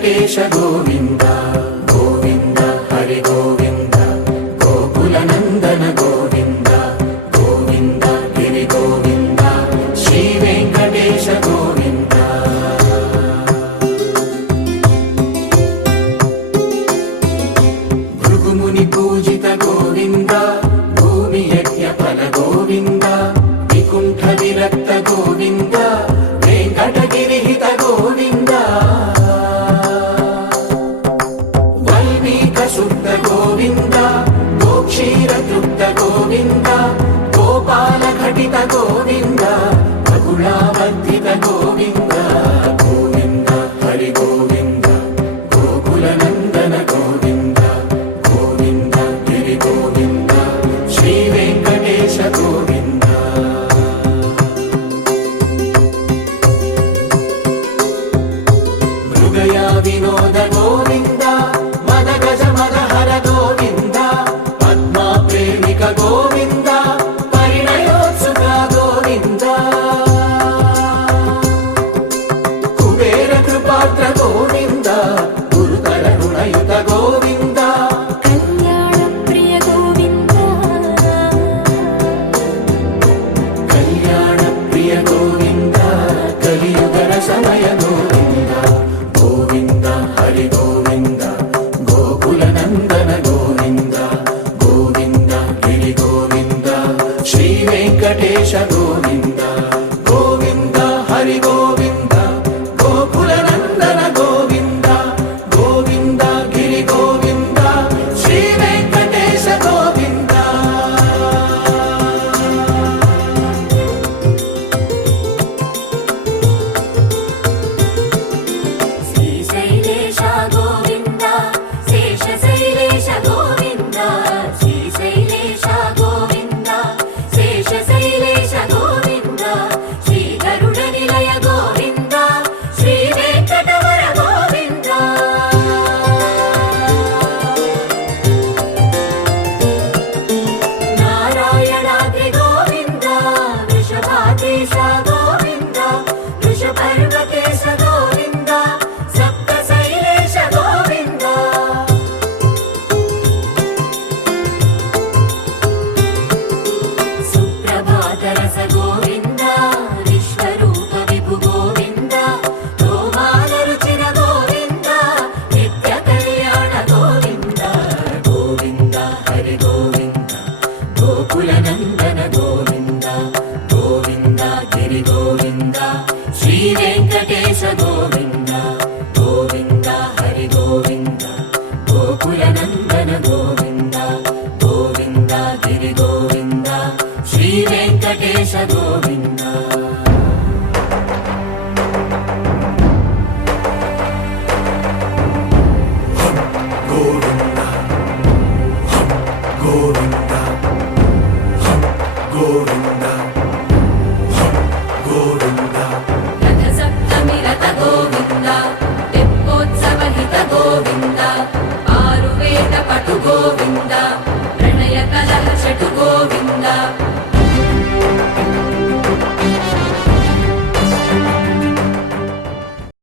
వెంకటేశ గోవింద గోవింద హరి గోవింద గోకుల నందన గోవింద గోవింద గిరి గోవింద శ్రీ వెంకటేశ గోవింద భృగుముని పూజిత గోవింద భూమి యజ్ఞ ఫల గోవింద వికుంఠ విరక్త గోవింద వెంకటగిరిహిత గోవింద వల్మీక శుద్ధ గోవింద గోక్షీర తృప్త గోవింద గోపాల ఘటిత గోవింద బహుళావర్ధిత గోవింద గోవింద హరి గోవింద గోకుల నందన గోవింద గోవింద గిరి గోవింద శ్రీ వెంకటేశ గోవింద మృగయా వినోద